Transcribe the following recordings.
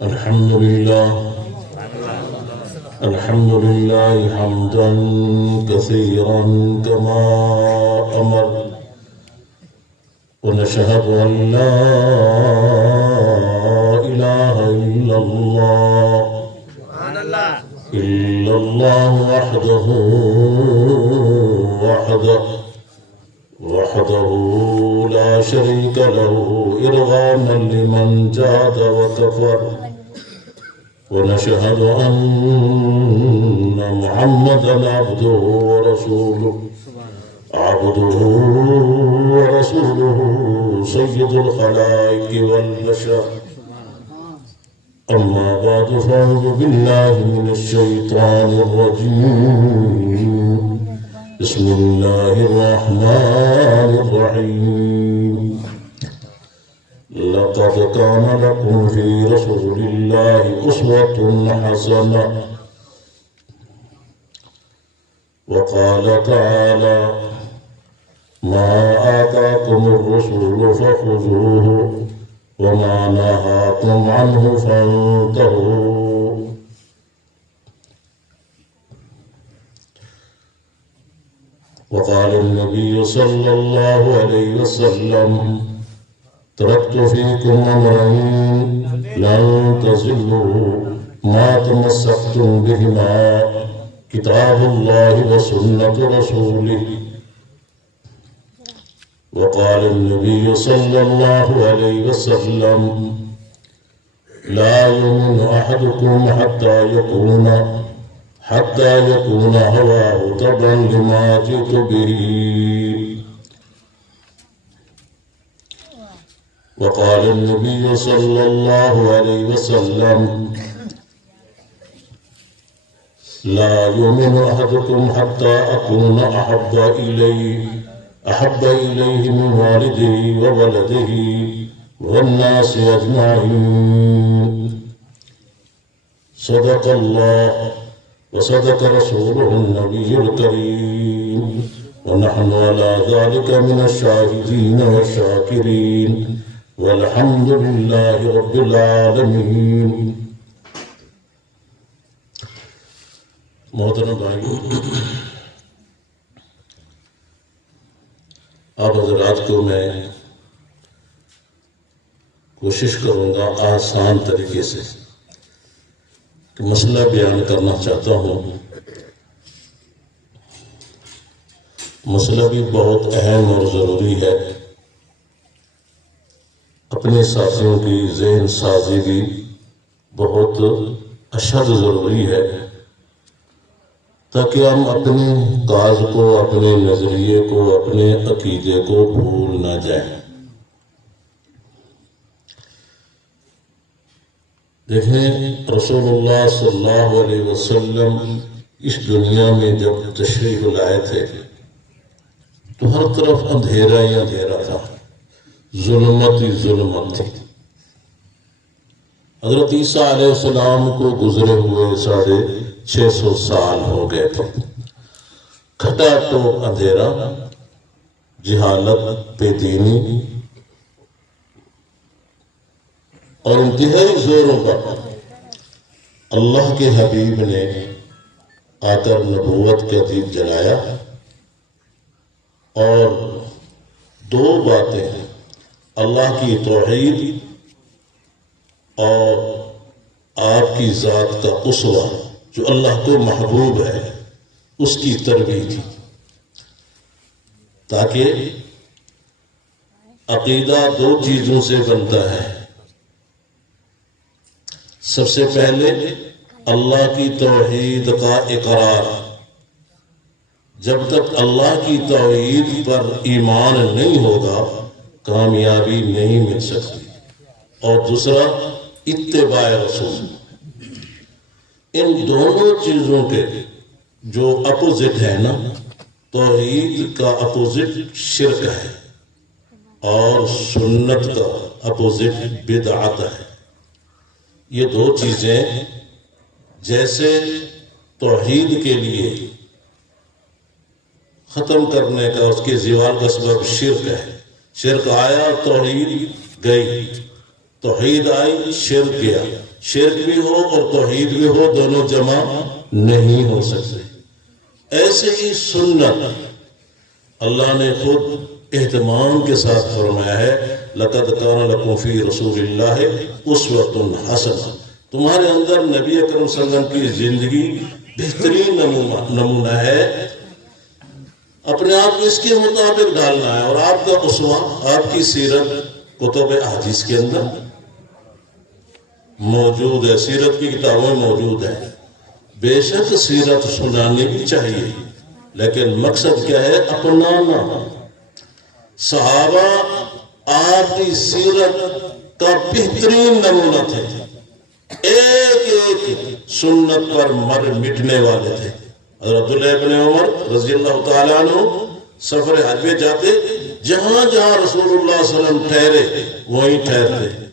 الحمد لله حمدا كثيرا كما أمر ونشهد أن لا إله إلا الله وحده لا شريك له إرغاما لمن جاد وكفر ونشهد أن محمدا عبده ورسوله سيد الخلائق والبشر أما بعد فأعوذ بالله من الشيطان الرجيم بسم الله الرحمن الرحيم لقد كان لكم في رسول الله أسوة حسنة وقال تعالى ما آتاكم الرسول فخذوه وما نهاكم عنه فانتهوا وقال النبي صلى الله عليه وسلم تركت فيكم أمرين لن تضلوا ما تمسكتم بهما كتاب الله وسنة رسوله وقال النبي صلى الله عليه وسلم لا يؤمن أحدكم حتى يكون هواه تبعا لما جئت به وقال النبي صلى الله عليه وسلم لا يؤمن أحدكم حتى أكون أحب إليه من والده وولده والناس أجمعين صدق الله وصدق رسوله النبي الكريم ونحن على ذلك من الشاهدين والشاكرين والحمد لله رب العالمين. محترم بھائیو، آپ حضرات کو میں کوشش کروں گا آسان طریقے سے کہ مسئلہ بیان کرنا چاہتا ہوں. مسئلہ بھی بہت اہم اور ضروری ہے. اپنے ساتھیوں کی ذہن سازی بھی بہت اشد ضروری ہے تاکہ ہم اپنے کاز کو، اپنے نظریے کو، اپنے عقیدے کو بھول نہ جائیں. دیکھیں، رسول اللہ صلی اللہ علیہ وسلم اس دنیا میں جب تشریف لائے تھے تو ہر طرف اندھیرا ہی اندھیرا تھا، ظلمت ہی ظلمت تھی. حضرت عیسیٰ علیہ السلام کو گزرے ہوئے 650 سال ہو گئے تھے. کھٹا تو اندھیرا، جہالت، بے دینی اور انتہائی زوروں پر اللہ کے حبیب نے آ کر نبوت کا دیپ جلایا اور دو باتیں ہیں، اللہ کی توحید اور آپ کی ذات کا اسوہ جو اللہ کو محبوب ہے اس کی تربیت، تاکہ عقیدہ دو چیزوں سے بنتا ہے. سب سے پہلے اللہ کی توحید کا اقرار. جب تک اللہ کی توحید پر ایمان نہیں ہوگا کامیابی نہیں مل سکتی. اور دوسرا اتباع رسول. ان دونوں چیزوں کے جو اپوزٹ ہے نا، توحید کا اپوزٹ شرک ہے اور سنت کا اپوزٹ بدعت ہے. یہ دو چیزیں جیسے توحید کے لیے ختم کرنے کا، اس کے زوال کا سبب شرک ہے. شرک آیا، توحید گئی. توحید آئی، شرک گیا. شرک بھی ہو اور توحید بھی ہو، دونوں جمع نہیں ہو سکتے. ایسے ہی سنت اللہ نے خود اہتمام کے ساتھ فرمایا ہے، لَقَدْ كَانَ لَكُمْ فِي رَسُولِ اللَّهِ أُسْوَةٌ حَسَنَةٌ. تمہارے اندر نبی اکرم صلی اللہ علیہ وسلم کی زندگی بہترین نمونہ ہے. اپنے آپ کو اس کے مطابق ڈالنا ہے. اور آپ کا اسوہ، آپ کی سیرت کتب احادیث کے اندر موجود ہے، سیرت کی کتابوں میں موجود ہے. بے شک سیرت سنانی بھی چاہیے، لیکن مقصد کیا ہے؟ اپنانا. صحابہ آپ کی سیرت کا بہترین نمونہ تھے، ایک ایک سنت پر مر مٹنے والے تھے. حضرت عبداللہ ابن عمر رضی اللہ تعالیٰ عنہ سفر حج میں جاتے، جہاں جہاں رسول اللہ صلی اللہ علیہ وسلم ٹھہرے وہیں ٹھہرتے،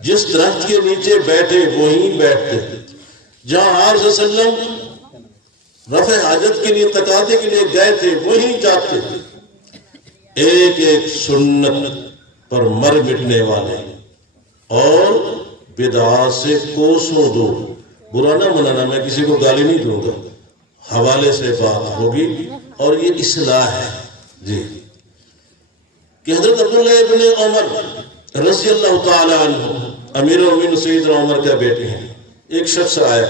جس درخت کے نیچے بیٹھے وہیں بیٹھتے، جہاں آپ صلی اللہ علیہ وسلم رفع حاجت کے لیے تقاضے کے لیے گئے تھے وہیں جاتے. ایک ایک سنت پر مر مٹنے والے اور بدعات سے کوسوں دور. برا نہ منانا، میں کسی کو گالی نہیں دوں گا، حوالے سے بات ہوگی اور یہ اصلاح ہے. جی کہ حضرت عبداللہ ابن عمر رضی اللہ تعالی عنہ امیر المومنین سیدنا عمر کا بیٹے ہیں. ایک شخص آیا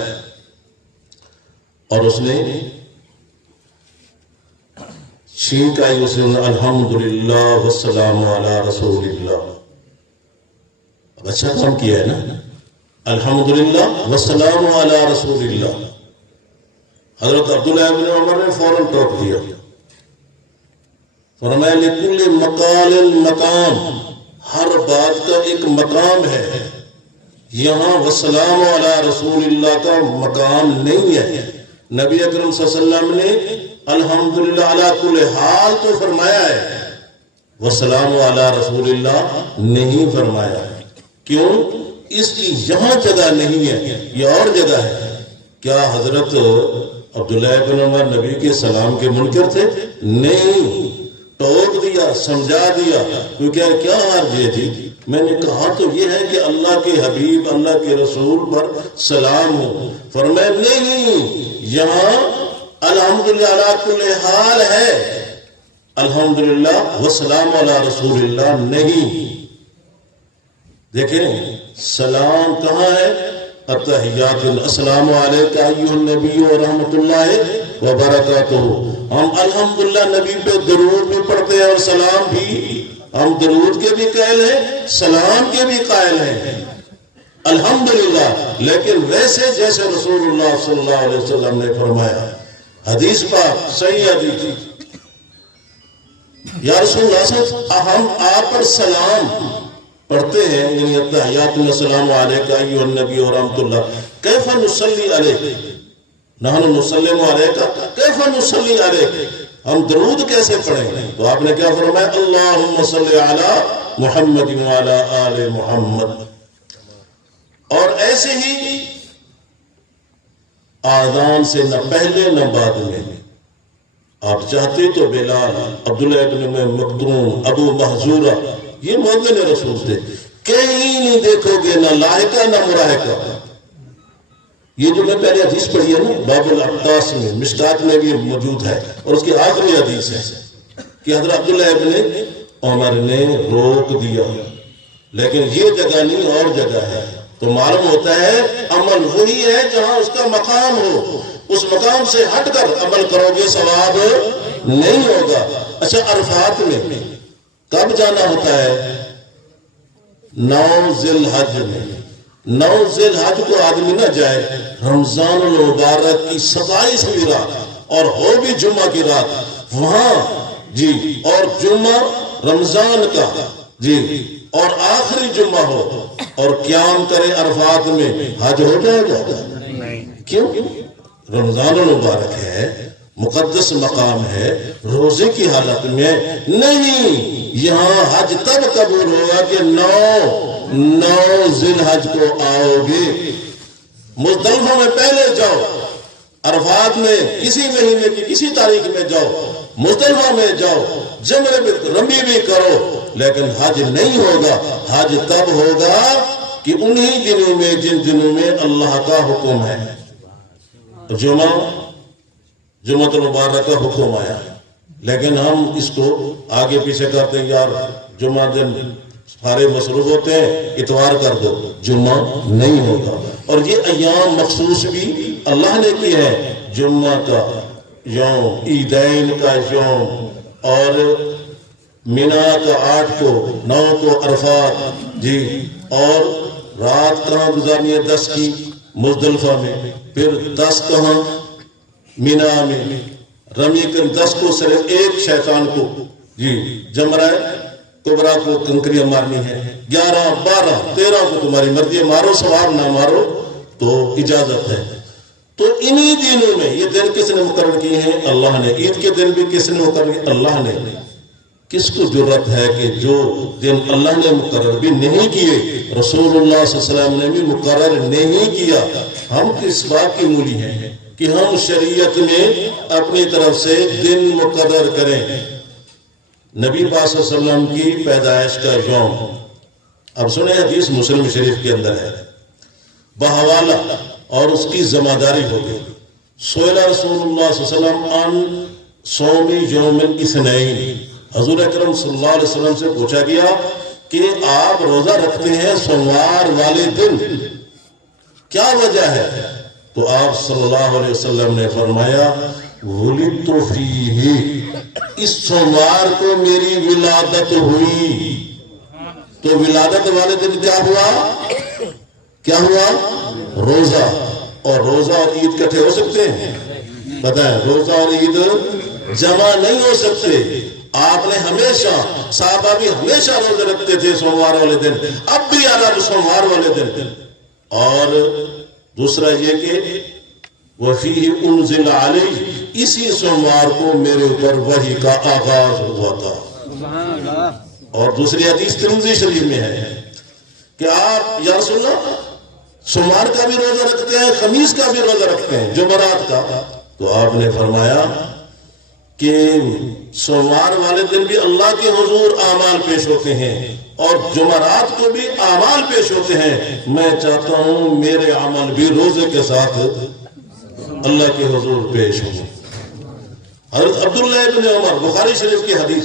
اور اس نے چھینک آئی، اس نے الحمدللہ والسلام علی رسول اللہ. اب اچھا کام کیا ہے نا، الحمدللہ والسلام علی رسول اللہ. حضرت عبداللہ ابن عمر نے فوراً ٹوک دیا، فرمایا لکل مقال مقام، ہر بات کا ایک مقام ہے، یہاں والسلام علی رسول اللہ کا مقام نہیں ہے. نبی اکرم صلی اللہ علیہ وسلم نے الحمدللہ علی کل حال تو فرمایا ہے، والسلام علی رسول اللہ نہیں فرمایا. کیوں؟ اس کی یہاں جگہ نہیں ہے، یہ اور جگہ ہے. کیا حضرت عبداللہ ابن عمر نبی کے سلام کے منکر تھے؟ نہیں. ٹوک دیا، سمجھا دیا. کیونکہ کیا عرض یہ تھی؟ میں نے کہا تو یہ ہے کہ اللہ کے حبیب، اللہ کے رسول پر سلام ہو. فرمایا نہیں، یہاں الحمدللہ علی کل حال ہے، الحمدللہ والسلام علی رسول اللہ نہیں. دیکھیں سلام کہاں ہے؟ التحیات، السلام علیکہ ایھا النبی ورحمۃ اللہ وبرکاتہ. ہم الحمدللہ نبی پہ درود بھی پڑھتے ہیں اور سلام بھی، ہم درود کے بھی قائل ہیں، سلام کے بھی قائل ہیں الحمدللہ. لیکن ویسے جیسے رسول اللہ صلی اللہ علیہ وسلم نے فرمایا، حدیث پاک صحیح حدیث، یا رسول اللہ صلی اللہ علیہ وسلم ہم آپ پر سلام پڑھتے ہیں، یعنی التحیات میں السلام علیکہ ایھا النبی ورحمۃ اللہ، کیف نصلی علیک، نحن نسلم علیکہ کیف نصلی علیک، ہم درود کیسے پڑھیں؟ تو آپ نے کیا فرمایا؟ اللہم صلی علی محمد وعلی آل محمد. اور ایسے ہی آذان سے نہ پہلے نہ بعد میں، آپ چاہتے تو بلال، عبداللہ ابن مکتوم، ابو محذورہ، یہ مؤذن رسول تھے. کہیں نہیں دیکھو گے نہ لاحقہ نہ مراحقہ. یہ جو میں پہلے حدیث پڑھی ہے نا باب الاعطاس میں، مشکات میں بھی موجود ہے، اور اس کی آخری حدیث ہے کہ حضرت عبداللہ ابن عمر نے روک دیا، لیکن یہ جگہ نہیں اور جگہ ہے. تو معلوم ہوتا ہے عمل وہی ہے جہاں اس کا مقام ہو. اس مقام سے ہٹ کر عمل کرو گے ثواب نہیں ہوگا. اچھا عرفات میں کب جانا ہوتا ہے؟ 9 ذی الحج میں. 9 ذی الحج کو آدمی نہ جائے رمضان المبارک کی 27ویں رات اور ہو بھی جمعہ کی رات وہاں، جی، اور جمعہ رمضان کا، جی، اور آخری جمعہ ہو اور قیام کرے عرفات میں، حج ہو جائے گا؟ کیوں؟ رمضان المبارک ہے، مقدس مقام ہے، روزے کی حالت میں نہیں. یہاں حج تب قبول ہوگا کہ 9 ذی الحج کو آؤ گے. مزدلفہ میں پہلے جاؤ، عرفات میں کسی مہینے کی کسی تاریخ میں جاؤ، مزدلفہ میں جاؤ، جمرے میں رمی بھی کرو، لیکن حج نہیں ہوگا۔ حج تب ہوگا کہ انہی دنوں میں جن دنوں میں اللہ کا حکم ہے۔ جمعہ المبارک کا حکم آیا، لیکن ہم اس کو آگے پیچھے کرتے ہیں، یار جمعہ دن سارے مصروف ہوتے ہیں، اتوار کر دو، جمعہ نہیں ہوگا۔ اور یہ ایام مخصوص بھی اللہ نے کی ہے، جمعہ کا یوم، عیدین کا یوم، اور مینا کا 8 کو 9 کو عرفات جی، اور رات کہاں گزارنی ہے 10 کی مزدلفہ میں، پھر 10 کہاں مینا میں رمی کر 10 کو صرف ایک شیطان کو جی جمرہ کبرا کو کنکریاں مارنی ہے، 11 12 13 کو تمہاری مرضی ہے، مارو ثواب، نہ مارو تو اجازت ہے۔ تو انہی دنوں میں یہ دن کس نے مقرر کیے ہیں؟ اللہ نے۔ عید کے دن بھی کس نے مقرر کیے؟ اللہ نے۔ کس کو جرت ہے کہ جو دن اللہ نے مقرر بھی نہیں کیے، رسول اللہ صلی اللہ علیہ وسلم نے بھی مقرر نہیں کیا، ہم کس بات کی مولی ہیں کہ ہم شریعت میں اپنی طرف سے دن مقرر کریں؟ نبی پاک صلی اللہ علیہ وسلم کی پیدائش کا یوم، اب سنیں حدیث مسلم شریف کے اندر ہے، بحوالہ اور اس کی ذمہ داری ہوگی۔ سئل رسول اللہ صلی اللہ علیہ وسلم عن صوم یوم الاثنین، حضور اکرم صلی اللہ علیہ وسلم سے پوچھا گیا کہ آپ روزہ رکھتے ہیں سوموار والے دن، کیا وجہ ہے؟ تو آپ صلی اللہ علیہ وسلم نے فرمایا ولدت فیہ، اس سوموار کو میری ولادت ہوئی۔ تو ولادت والے دن کیا ہوا؟ کیا ہوا؟ روزہ۔ اور روزہ اور عید کٹھے ہو سکتے ہیں؟ پتہ ہے روزہ اور عید جمع نہیں ہو سکتے۔ آپ نے ہمیشہ، صحابہ بھی ہمیشہ روزے رکھتے تھے سوموار والے دن، اب بھی آنا سوموار والے دن۔ اور دوسرا یہ کہ وَفِيهِ أُنزِلَ عَلَيْهِ، اسی سوموار کو میرے اوپر وحی کا آغاز ہوا تھا۔ اور دوسری حدیث ترمذی شریف میں ہے کہ آپ یا رسول اللہ سوموار کا بھی روزہ رکھتے ہیں، خمیس کا بھی روزہ رکھتے ہیں، جمعرات کا؟ تو آپ نے فرمایا کہ سوموار والے دن بھی اللہ کے حضور اعمال پیش ہوتے ہیں اور جمعرات کو بھی اعمال پیش ہوتے ہیں، میں چاہتا ہوں میرے عمل بھی روزے کے ساتھ اللہ کے حضور پیش ہوں۔ حضرت عبداللہ ابن عمر، بخاری شریف کی حدیث،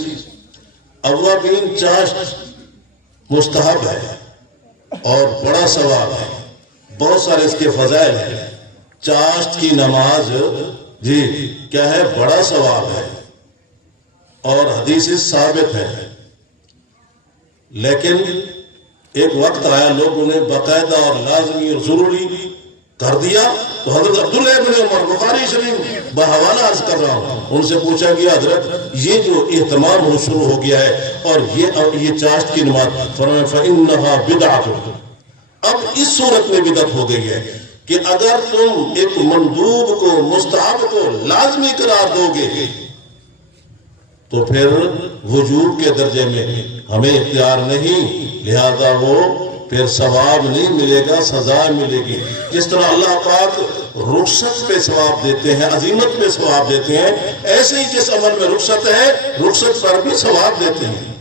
اوابین چاشت مستحب ہے اور بڑا ثواب ہے، بہت سارے اس کے فضائل ہیں۔ چاشت کی نماز جی کیا ہے؟ بڑا ثواب ہے اور حدیث ثابت ہے۔ لیکن ایک وقت آیا لوگوں نے باقاعدہ اور لازمی اور ضروری کر دیا، تو حضرت عبداللہ ابن عمر، بخاری شریف بحوالہ عرض کر رہا ہوں، ان سے پوچھا گیا حضرت یہ جو اہتمام ہو شروع ہو گیا ہے اور یہ چاشت کی نماز، فرمایا فَإِنَّهَا بِدْعَةٌ، اب اس صورت میں بدعت ہو گئی ہے کہ اگر تم ایک مندوب کو، مستحب کو لازمی قرار دو گے تو پھر وجوب کے درجے میں ہمیں اختیار نہیں، لہذا وہ پھر ثواب نہیں ملے گا، سزا ملے گی۔ جس طرح اللہ پاک رخصت پہ ثواب دیتے ہیں، عزیمت پہ ثواب دیتے ہیں، ایسے ہی جس عمل میں رخصت ہے، رخصت پر بھی ثواب دیتے ہیں۔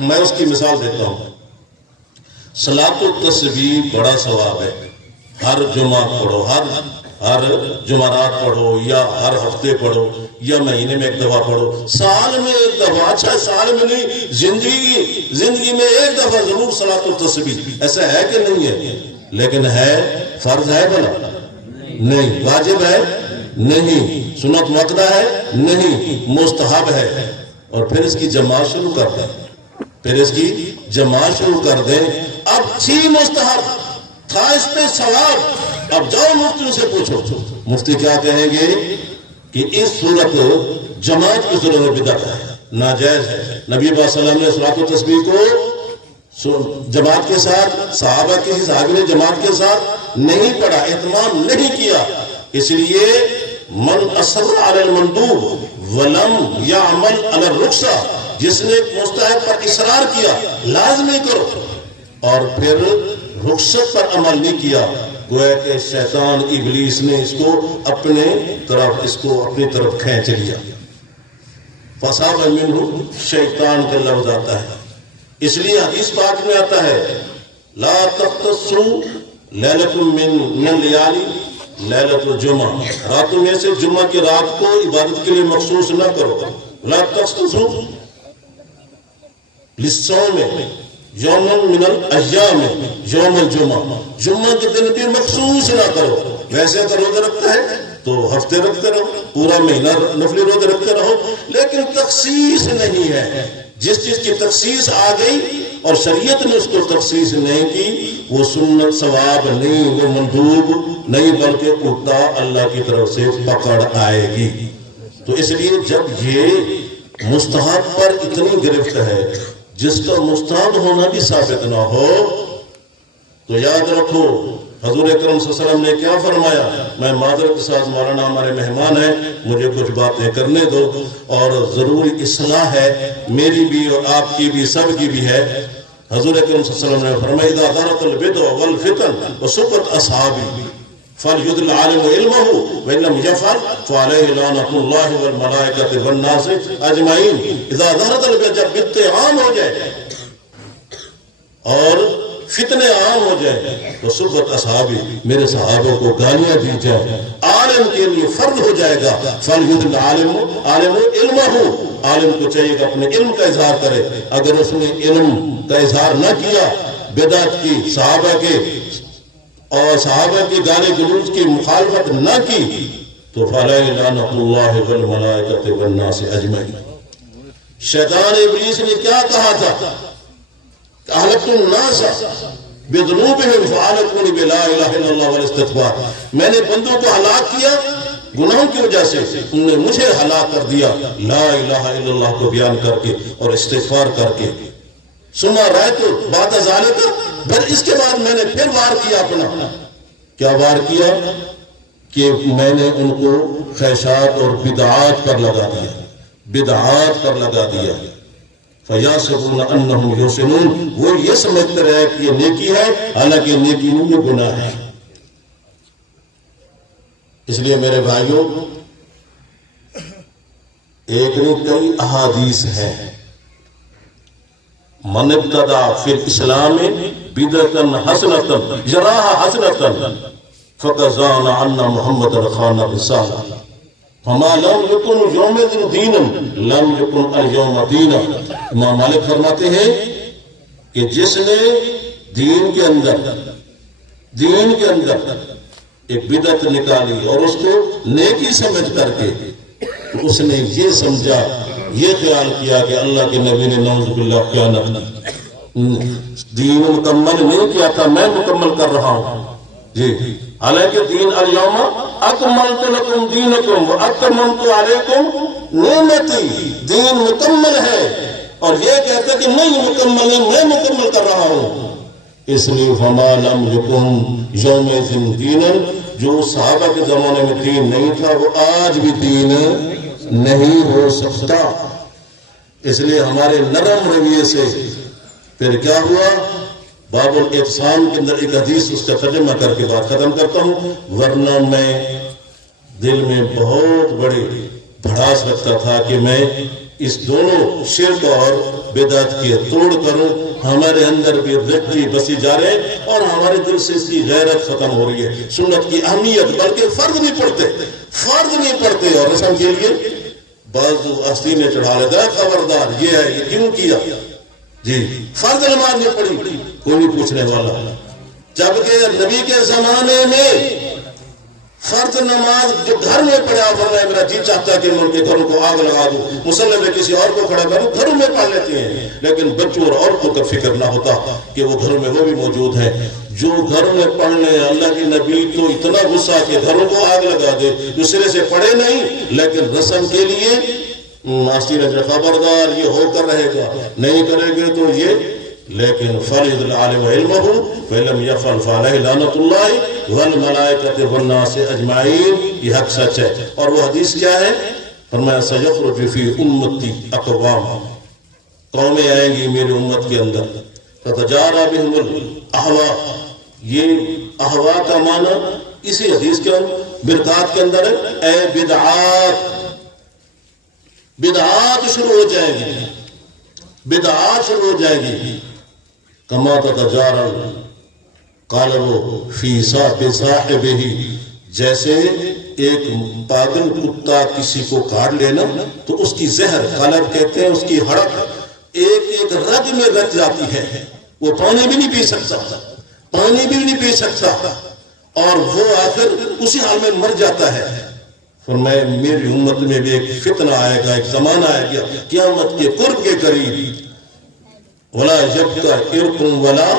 میں اس کی مثال دیتا ہوں، صلاۃ التسبیح بڑا ثواب ہے، ہر جمعہ پڑھو، ہر جمعرات پڑھو یا ہر ہفتے پڑھو یا مہینے میں ایک دفعہ پڑھو، سال میں ایک دفعہ، اچھا سال میں نہیں، زندگی میں ایک دفعہ ضرور صلاۃ التسبیح، ایسا ہے کہ نہیں ہے؟ لیکن ہے فرض ہے بنا؟ نہیں۔ واجب ہے؟ نہیں۔ سنت مؤکدہ ہے؟ نہیں۔ مستحب ہے۔ اور پھر اس کی جماعت شروع کر دیں، اب تھی مستحب، تھا اس پہ ثواب، اب جاؤ مفتیوں سے پوچھو، مفتی کیا کہیں گے کہ اس صورت جماعت کی صورت میں بدعت ہے، ناجائز ہے۔ نبی صلی اللہ علیہ وسلم نے صلاۃ التسبیح کو جماعت کے ساتھ، صحابہ کے صحابی نے جماعت کے ساتھ نہیں پڑھا، اہتمام نہیں کیا۔ اس لیے من اصر علی المندوب ولم یعمل علی الرخصہ، جس نے مستحب پر اصرار کیا، لازمی کرو اور پھر رخصت پر عمل نہیں کیا، گویا کہ شیطان ابلیس نے اس کو اپنی طرف کھینچ لیا۔ فَأَصَابَ مِنْهُ شیطان کا لفظ آتا ہے، اس لیے حدیث پاک میں آتا ہے لا تختصوا لیلۃ من لیالی لیلۃ الجمعہ، راتوں میں سے جمعہ کی رات کو عبادت کے لیے مخصوص نہ کرو۔ لا تختصوا للصوم یوم من الایام یوم الجمعہ، جمعہ کے دن بھی مخصوص نہ کرو۔ ویسے اگر روزہ رکھتا ہے تو ہفتے رکھتے رہو، پورا مہینہ نفلی روزے رکھتے رہو، لیکن تخصیص نہیں ہے۔ جس چیز کی تخصیص آ گئی اور شریعت نے اس کو تخصیص نہیں کی، وہ سنت ثواب نہیں، وہ مندوب نہیں، بلکہ الٹا اللہ کی طرف سے پکڑ آئے گی۔ تو اس لیے جب یہ مستحب پر اتنی گرفت ہے جس کا مستحب ہونا بھی ثابت نہ ہو، تو یاد رکھو حضور اکرم صلی اللہ علیہ وسلم نے کیا فرمایا۔ میں معذرت کے ساتھ، مولانا ہمارے مہمان ہیں، مجھے کچھ باتیں کرنے دو، اور ضروری اصلاح ہے، میری بھی اور آپ کی بھی، سب کی بھی ہے۔ حضور اکرم صلی اللہ علیہ وسلم نے فرمایا اذا ظهرت البدع والفتن وسبت اصحابی فليد العالم علمه وان لم يفعل فعليه لعنة الله والملائكة والناس اجمعین۔ اذا ظهرت البدع، جب بدعتیں عام ہو جائے اور فتنے عام ہو جائے تو سبت اصحابی، میرے صحابوں کو گالیاں دی جائے، عالم کے لیے فرض ہو جائے گا فليد العالم علمه، عالم کو چاہیے کہ اپنے علم کا اظہار کرے۔ اگر اس نے علم کا اظہار نہ کیا، بدعت کی، صحابہ کے اور صحابہ کی گالی گلوچ کی مخالفت نہ کی، تو فعليه لعنة الله والملائكة والناس اجمعین۔ شیطان ابلیس نے کیا کہا تھا؟ اہلکت الناس بذنوبہم فعلتونی بلا الہ الا اللہ والاستغفار، میں نے بندوں کو ہلاک کیا گناہوں کی وجہ سے، انہوں نے مجھے ہلاک کر دیا لا الہ الا اللہ کو بیان کر کے اور استغفار کر کے۔ ثم رأیت بعد ذالک، پھر اس کے بعد میں نے پھر وار کیا اپنا، کیا وار کیا؟ کہ میں نے ان کو خواہشات اور بدعات پر لگا دیا، بدعات پر لگا دیا۔ فَيَحْسَبُونَ أَنَّهُمْ يُحْسِنُونَ، وہ یہ سمجھتے رہے کہ یہ نیکی ہے، حالانکہ نیکی نہیں، یہ گناہ ہے۔ اس لیے میرے بھائیوں، ایک نہیں کئی احادیث ہیں، من ابتدع فی الاسلام بدعۃ حسنۃ یراها حسنۃ فقد زعم ان محمد خان الرسالہ فما لم یکن یومئذ دینا لم یکن اليوم دینا۔ امام مالک فرماتے ہیں کہ جس نے دین کے اندر ایک بدعت نکالی اور اس کو نیکی سمجھ کر کے اس نے یہ سمجھا، یہ خیال کیا کہ اللہ کے نبی نے نعوذ باللہ خیانت دین مکمل نہیں کیا تھا، میں مکمل کر رہا ہوں جی، حالانکہ دین الیوم اکملت لکم دینکم واتممت علیکم نعمتی، دین مکمل ہے، اور یہ کہتا کہ نہیں مکمل ہے، میں مکمل کر رہا ہوں۔ اس لیے فما لم یکن یومئذ دینا، جو صحابہ کے زمانے میں دین نہیں تھا وہ آج بھی دین نہیں ہو سکتا۔ اس لیے ہمارے نرم رویے سے پھر کیا ہوا؟ باب الاعتصام کے اندر ایک حدیث، اس کا ترجمہ کر کے بات ختم کرتا ہوں، ورنہ میں دل میں بہت بڑی بھڑاس رکھتا تھا کہ میں اس دونوں شرک اور بدعت کے توڑ کروں، ہمارے اندر بھی رچی بسی جا رہے ہیں اور ہمارے دل سے اس کی غیرت ختم ہو رہی ہے، سنت کی اہمیت، بلکہ فرض نہیں پڑھتے اور رسم کے لیے بعض آستینیں چڑھا لیتا ہے، خبردار یہ ہے، یہ کیوں کیا جی، فرض نماز نہیں پڑھی، کوئی نہیں پوچھنے والا، جبکہ نبی کے زمانے میں فرض نماز جو گھر میں پڑھا فرمایا میرا جی چاہتا ہے کہ میں ان کے گھروں کو آگ لگا دوں، مصلی میں کسی اور کو کھڑا کروں، گھروں میں پڑھ لیتے ہیں، لیکن بچوں اور عورتوں کا فکر نہ ہوتا کہ وہ گھروں میں وہ بھی موجود ہیں جو گھر میں پڑھنے۔ اللہ کے نبی تو اتنا غصہ کہ گھروں کو آگ لگا دے، جو سرے سے پڑھے نہیں، لیکن رسم کے لیے آستین خبردار یہ ہو کر رہے گا، نہیں کرے گے تو یہ، لیکن فَلْيُدْ الْعَالِمُ عِلْمَهُ فَإِلَّمْ يَفْعَلْ فَعَلَيْهِ لَعْنَةُ اللَّهِ وَالْمَلَائِكَةِ وَالنَّاسِ أَجْمَعِينَ، یہ حق سچ ہے۔ اور وہ حدیث کیا ہے؟ فرمایا سَيَخْرُجُ فِي أُمَّتِي أَقْوَامٌ، قومیں آئیں گی میری امت کے اندر، تَتَجَارَى بِهِمُ الْأَهْوَاءُ، یہ احوا کا معنی اسی حدیث کے برکات کے اندر ہے، اے بدعات، بدعات شروع ہو جائے گی، بدعات شروع ہو جائے گی. کما تتجارل قالبو فی صاحبہ، جیسے ایک پاگل کتا کسی کو کاٹ لینا تو اس کی زہر، قلب کہتے ہیں اس کی ہڑپ ایک ایک رگ میں رچ جاتی ہے، وہ پانی بھی نہیں پی سکتا، پانی بھی نہیں پی سکتا، اور وہ آخر اسی حال میں مر جاتا ہے. فرمایا میری امت میں بھی ایک فتنہ آئے گا، ایک زمانہ آئے گا قیامت کے قرب کے قریب، ولا یبقى عرق ولا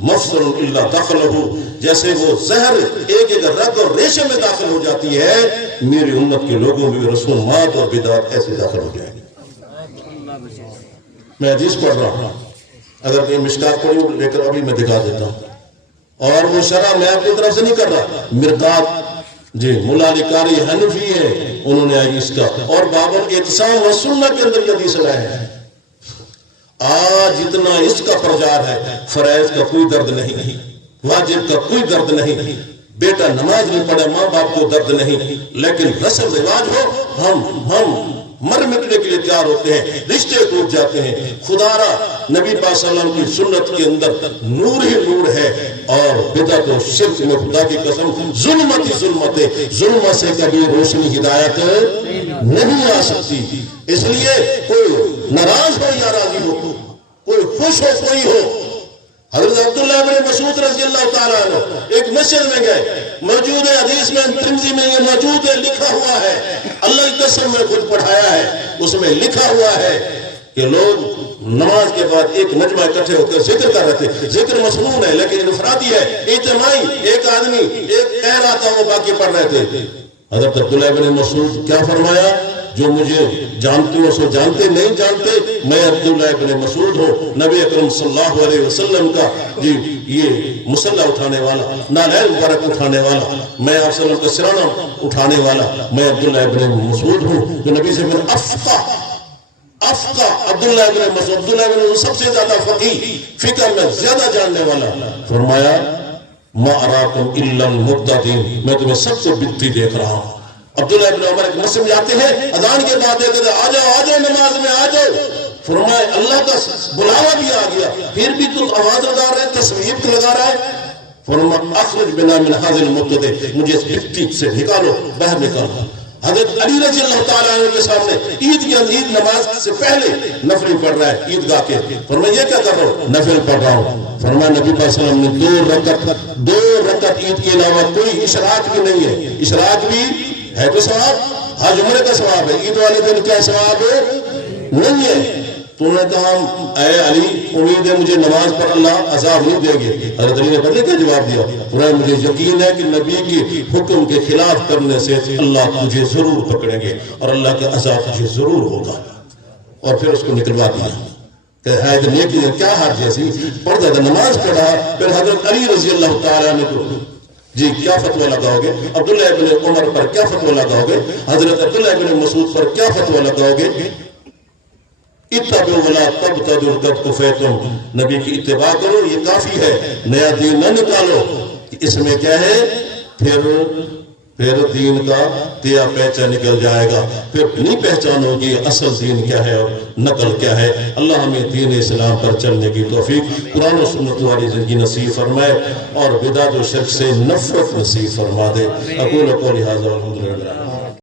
مفصل الا دخلہ، جیسے وہ زہر ایک ایک رگ اور ریشے میں داخل ہو جاتی ہے، میری امت کے لوگوں میں رسومات اور بدعات ایسے داخل ہو جائیں گے. میں حدیث پڑھ رہا ہوں، اگر کوئی مشکات پڑھی ہو لے کر ابھی میں دکھا دیتا ہوں، اور وہ شرح میں اپنی طرف سے نہیں کر رہا، مرقات جی ملا علی قاری حنفی ہے، انہوں نے آئی اس کا، اور باب الاعتصام والسنہ کے اندر یہ حدیث لائے ہیں. آج اتنا اس کا پرچار ہے، فرائض کا کوئی درد نہیں، واجب کا کوئی درد نہیں، بیٹا نماز نہیں پڑھے ماں باپ کو درد نہیں، لیکن رسم رواج ہو ہم مر مٹنے کے لیے تیار ہوتے ہیں، رشتے ٹوٹ جاتے ہیں. خدا را نبی پاک صلی اللہ علیہ وسلم کی سنت کے اندر نور ہی نور ہے، اور بدعت و شرک میں خدا کی قسم ظلمت ہی ظلمت ہے، ظلمت سے کبھی روشنی ہدایت نہیں آ سکتی. اس لیے کوئی ناراض ہو یا راضی ہو، کوئی خوش ہو کوئی ہو. حضرت عبداللہ بن مسعود رضی اللہ تعالیٰ عنہ ایک مسجد میں گئے، موجود ہے حدیث میں ترمذی میں یہ موجود ہے، لکھا ہوا ہے، اللہ کی قسم میں خود پڑھایا ہے، اس میں لکھا ہوا ہے کہ لوگ نماز کے بعد ایک مجمع اکٹھے ہو کر ذکر کر رہے تھے. ذکر مسنون ہے لیکن انفرادی ہے، اجتماعی، ایک آدمی ایک کہہ رہا تھا وہ باقی پڑھ رہے تھے. حضرت عبداللہ بن مسعود کیا فرمایا؟ جو مجھے جانتے ہو سو جانتے، نہیں جانتے میں عبداللہ بن مسعود ہوں، نبی اکرم صلی اللہ علیہ وسلم کا جی یہ مسلح اٹھانے والا، نالین مبارک اٹھانے والا، میں آپ صلی اللہ علیہ وسلم کا سرانہ اٹھانے والا، میں عبداللہ بن مسعود ہوں جو نبی سے میں افقہ عبداللہ بن مسعود، عبداللہ بن مسعود سب سے زیادہ فقیہ، فقہ میں زیادہ جاننے والا. فرمایا ما اراکم الا المبتدئین، میں تمہیں سب سے بدتی دیکھ رہا ہوں. عبداللہ ابن عمر ایک مسجد میں آتے ہیں، اذان کے بعد دیتے تھے آ جاؤ نماز میں آ جاؤ. فرمایا اللہ کا بلاوا بھی آ گیا، پھر بھی تو آواز لگا رہے، تصویب لگا رہا ہے. فرمایا اخرج بنا من هذا المبتدئ، مجھے اس بدتی سے نکالو، باہر نکالو. حضرت علی رضی اللہ تعالیٰ عنہ کے سامنے عید نماز سے پہلے نفل پڑھ رہا ہے عیدگاہ کے. فرمایا یہ کیا کر رہا ہوں؟ نفل پڑھ رہا ہوں. فرمایا نبی صلی اللہ علیہ وسلم نے دو رکعت عید کے علاوہ کوئی اشراق بھی نہیں ہے. اشراق بھی ہے تو ثواب، حج عمرے کا ثواب ہے، عید والے دن کیا ثواب نہیں ہے. تو انہوں نے کہا اے علی امید ہے مجھے نماز پر اللہ عذاب نہیں دے گے. حضرت علی نے پتہ کیا جواب دیا؟ فرمایا مجھے یقین ہے کہ نبی کی حکم کے خلاف کرنے سے اللہ تجھے ضرور پکڑیں گے اور اللہ کا عذاب تجھے ضرور ہوگا. اور پھر اس کو نکلوا دیا کہ ہے نیکی کیا حرج جیسی پڑھتا تھا، نماز پڑھا. پھر حضرت علی رضی اللہ تعالیٰ عنہ کو جی کیا فتویٰ لگاؤ گے؟ عبداللہ ابن عمر پر کیا فتویٰ لگاؤ گے؟ حضرت عبداللہ ابن مسعود پر کیا فتویٰ لگاؤ گے؟ اتبعوا ولا تبتدعوا قد کفیتم، نبی کی اتباع کرو، یہ کافی ہے، نیا دین نہ نکالو. اس میں کیا ہے؟ پھر دین کا تیا پیچا نکل جائے گا، پھر نہیں پہچانو گی اصل دین کیا ہے اور نقل کیا ہے. اللہ ہمیں دین اسلام پر چلنے کی توفیق، قرآن و سنت والی زندگی نصیب فرمائے اور بدعت و شرک سے نفرت نصیب فرما دے. اقول قولی ھذا والحمد للہ.